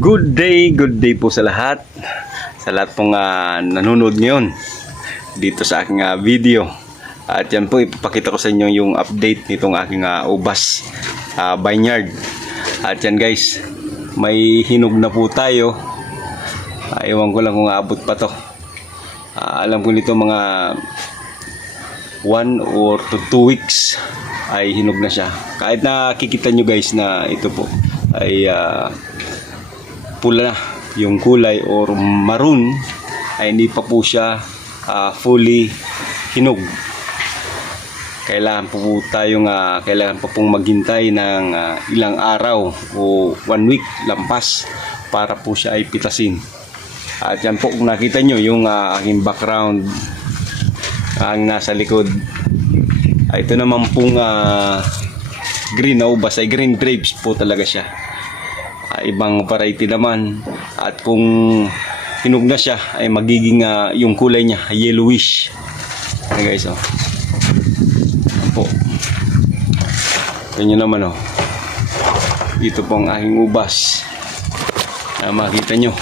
Good day po sa lahat. Sa lahat pong nanonood ngayon dito sa aking video. At yan po, ipapakita ko sa inyo yung update nitong aking ubas vineyard. At yan guys, may hinog na po tayo. Ewan ko lang kung aabot pa to. Alam ko nito mga 1 or 2 weeks ay hinog na siya. Kahit nakikita nyo guys na ito po ay pula na yung kulay or maroon, ay hindi pa po siya fully hinog. Kailangan po tayong kailangan pa pong maghintay ng ilang araw o 1 week lampas para po siya ay pitasin. At yan po, kung nakita nyo yung aking background ang nasa likod, ito naman pong green na ubas ay green grapes po talaga siya. Ibang variety naman. At kung hinog na siya ay magiging yung kulay niya yellowish. Ayan guys, oh. Po. Ganyan naman, oh. Ito po ang aking ubas. Makita nyo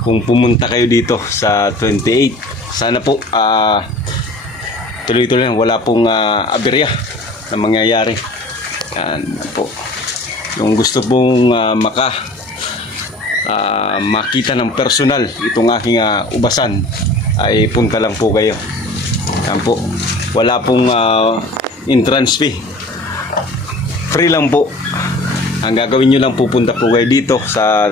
kung pumunta kayo dito sa 28. Sana po tuloy-tuloy lang, wala pong aberya na mangyayari. Yan po. Yung gusto pong makita ng personal itong aking ubasan ay punta lang po kayo. Yan po. Wala pong entrance fee. Free lang po. Ang gagawin nyo lang, pupunta po kayo dito sa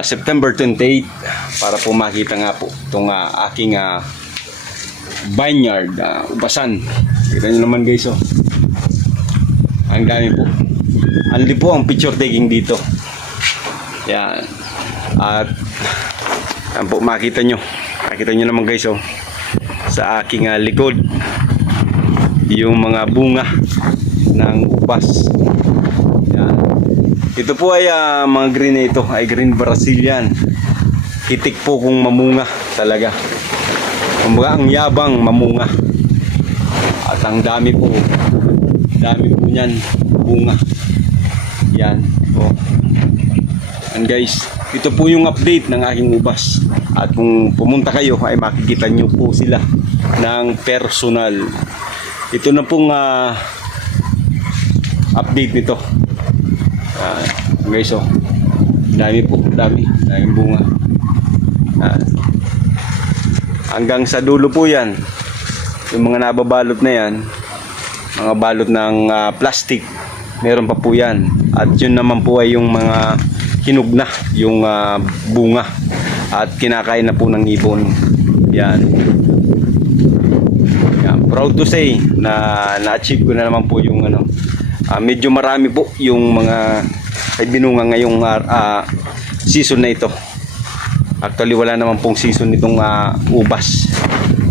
September 28 para po makita nga po itong aking vineyard ubasan. Kita nyo naman guys, oh. Ang dami po. Anli po ang picture taking dito. Yan. At yan po, makita nyo naman guys, oh, sa aking likod yung mga bunga ng ubas. Yan. Ito po ay mga green na ito ay green Brazilian. Hitik po kung mamunga talaga. Kumbaga ang yabang mamunga. At ang dami po niyan bunga. Yan po. And guys, ito po yung update ng aking ubas. At kung pumunta kayo ay makikita nyo po sila ng personal. Ito na pong update nito. Guys, oh. Daming bunga. Hanggang sa dulo po yan. Yung mga nababalot na yan, mga balot ng plastic, meron pa po yan. At yun naman po ay yung mga hinog na yung bunga at kinakain na po ng ibon. Yan. Proud to say na na-achieve ko na naman po yung medyo marami po yung mga ay binunga ngayong season na ito. Actually wala naman pong season nitong ubas.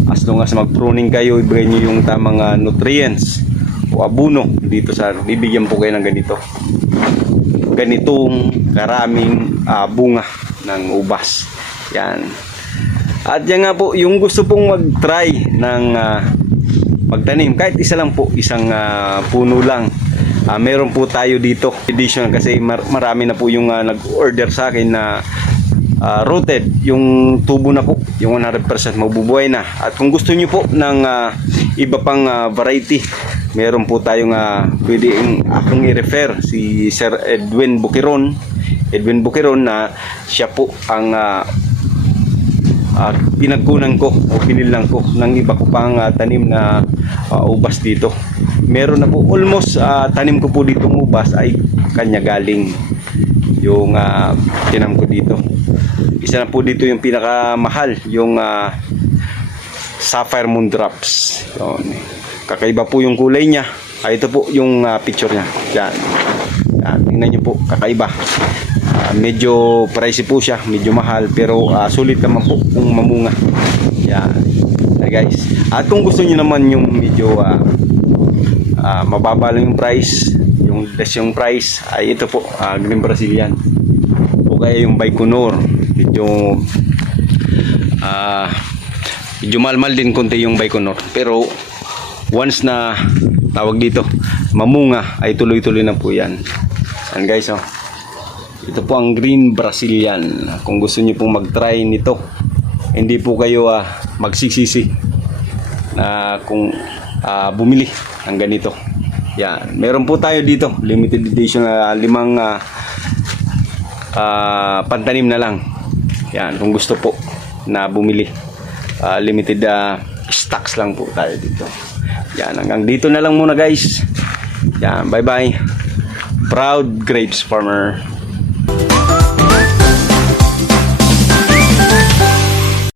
As long as mag-pruning kayo, ibigay nyo yung tamang nutrients o abono dito sa bibigyan po kayo ng ganitong karaming bunga ng ubas. Yan. At yan nga po, yung gusto pong mag-try ng magtanim, kahit isa lang po, isang puno lang. Meron po tayo dito edition kasi marami na po yung nag-order sa akin na rooted, yung tubo na po, yung 100% mabubuhay na. At kung gusto nyo po ng iba pang variety, meron po tayong pwede akong i-refer si Sir Edwin Bukiron na siya po ang pinagkunan ko o pinilang ko ng iba ko pang tanim na ubas dito. Meron na po almost tanim ko po dito ng ubas ay kanya galing yung tinam ko dito. Isa na po dito yung pinakamahal, yung Sapphire Moon Drops. Yun. Kakaiba po yung kulay niya. Ito po yung picture niya. Yan. Tingnan nyo po, kakaiba. Medyo pricey po siya, medyo mahal, pero sulit naman po kung mamunga. Yan. Guys. At kung gusto niyo naman yung medyo mababa lang yung price, yung less yung price, ay ito po, Green Brazilian. O kaya yung Baikonur. Medyo mahal din konti yung Baikonur. Pero once na tawag dito mamunga ay tuloy-tuloy na po yan. And guys, oh, Ito po ang Green Brazilian. Kung gusto niyo pong mag-try nito, hindi po kayo magsisisi na kung bumili ng ganito. Yan. Meron po tayo dito. Limited edition na 5 pantanim na lang. Yan. Kung gusto po na bumili. Limited stocks lang po tayo dito. Yan. Hanggang dito na lang muna guys. Yan. Bye bye. Proud grapes farmer.